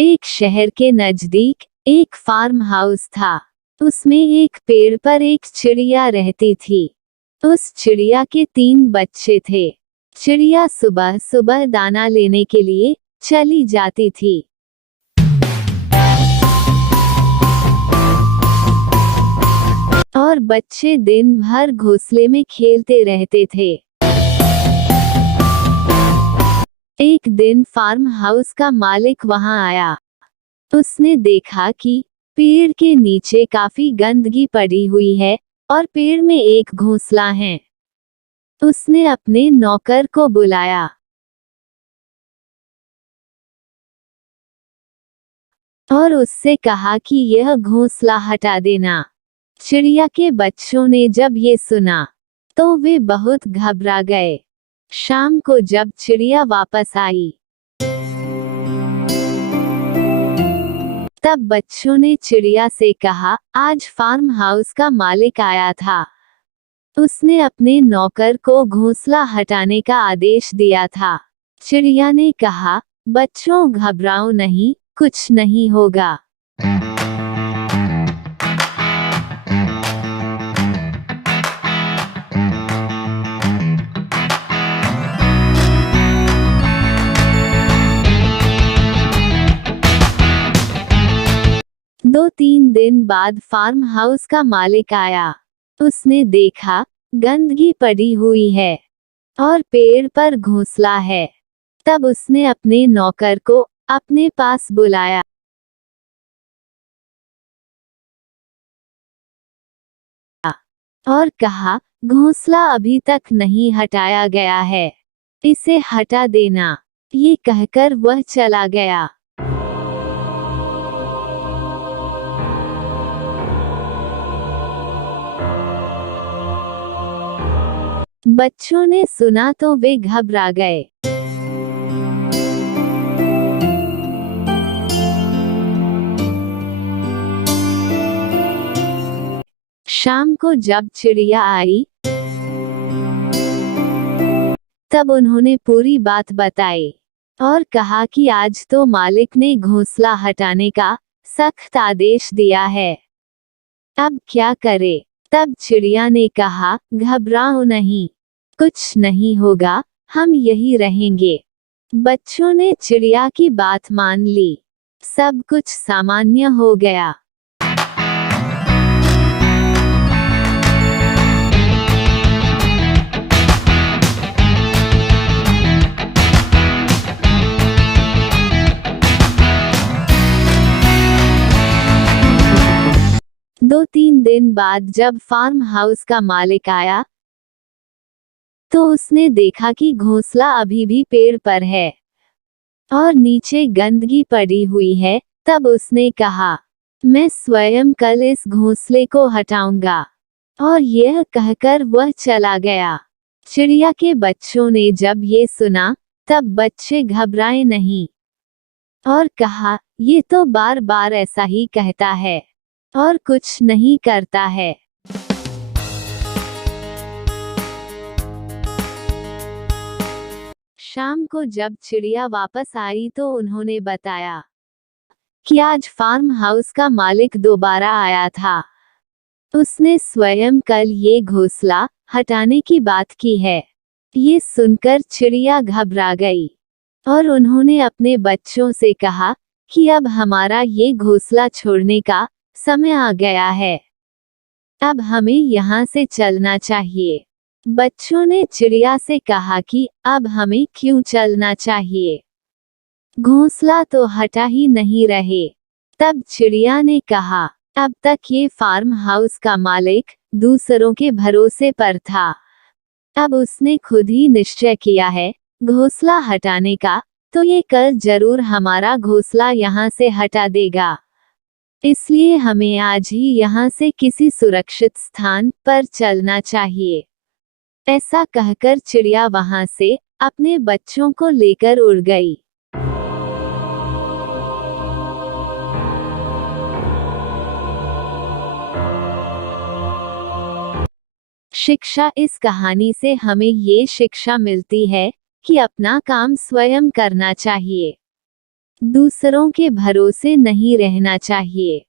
एक शहर के नजदीक एक फार्म हाउस था। उसमें एक पेड़ पर एक चिड़िया रहती थी। उस चिड़िया के 3 बच्चे थे। चिड़िया सुबह सुबह दाना लेने के लिए चली जाती थी। और बच्चे दिन भर घोंसले में खेलते रहते थे। एक दिन फार्म हाउस का मालिक वहां आया। उसने देखा कि पेड़ के नीचे काफी गंदगी पड़ी हुई है और पेड़ में एक घोंसला है। उसने अपने नौकर को बुलाया और उससे कहा कि यह घोंसला हटा देना। चिड़िया के बच्चों ने जब ये सुना तो वे बहुत घबरा गए। शाम को जब चिड़िया वापस आई तब बच्चों ने चिड़िया से कहा, आज फार्म हाउस का मालिक आया था। उसने अपने नौकर को घोंसला हटाने का आदेश दिया था। चिड़िया ने कहा, बच्चों घबराओ नहीं, कुछ नहीं होगा। दो तीन दिन बाद फार्म हाउस का मालिक आया। उसने देखा गंदगी पड़ी हुई है और पेड़ पर घोंसला है। तब उसने अपने नौकर को अपने पास बुलाया और कहा, घोंसला अभी तक नहीं हटाया गया है, इसे हटा देना। ये कहकर वह चला गया। बच्चों ने सुना तो वे घबरा गए। शाम को जब चिड़िया आई तब उन्होंने पूरी बात बताई और कहा कि आज तो मालिक ने घोंसला हटाने का सख्त आदेश दिया है, अब क्या करे। तब चिड़िया ने कहा, घबराओ नहीं, कुछ नहीं होगा, हम यही रहेंगे। बच्चों ने चिड़िया की बात मान ली। सब कुछ सामान्य हो गया। दो तीन दिन बाद जब फार्म हाउस का मालिक आया तो उसने देखा कि घोंसला अभी भी पेड़ पर है और नीचे गंदगी पड़ी हुई है। तब उसने कहा, मैं स्वयं कल इस घोंसले को हटाऊंगा। और यह कहकर वह चला गया। चिड़िया के बच्चों ने जब ये सुना तब बच्चे घबराए नहीं और कहा, ये तो बार बार ऐसा ही कहता है और कुछ नहीं करता है। शाम को जब चिड़िया वापस आई तो उन्होंने बताया कि आज फार्म हाउस का मालिक दोबारा आया था। उसने स्वयं कल ये घोंसला हटाने की बात की है। ये सुनकर चिड़िया घबरा गई और उन्होंने अपने बच्चों से कहा कि अब हमारा ये घोंसला छोड़ने का समय आ गया है, अब हमें यहाँ से चलना चाहिए। बच्चों ने चिड़िया से कहा कि अब हमें क्यों चलना चाहिए, घोंसला तो हटा ही नहीं रहे। तब चिड़िया ने कहा, अब तक ये फार्म हाउस का मालिक दूसरों के भरोसे पर था, अब उसने खुद ही निश्चय किया है घोंसला हटाने का, तो ये कल जरूर हमारा घोंसला यहाँ से हटा देगा। इसलिए हमें आज ही यहाँ से किसी सुरक्षित स्थान पर चलना चाहिए। ऐसा कहकर चिड़िया वहां से अपने बच्चों को लेकर उड़ गई। शिक्षा। इस कहानी से हमें ये शिक्षा मिलती है कि अपना काम स्वयं करना चाहिए। दूसरों के भरोसे नहीं रहना चाहिए।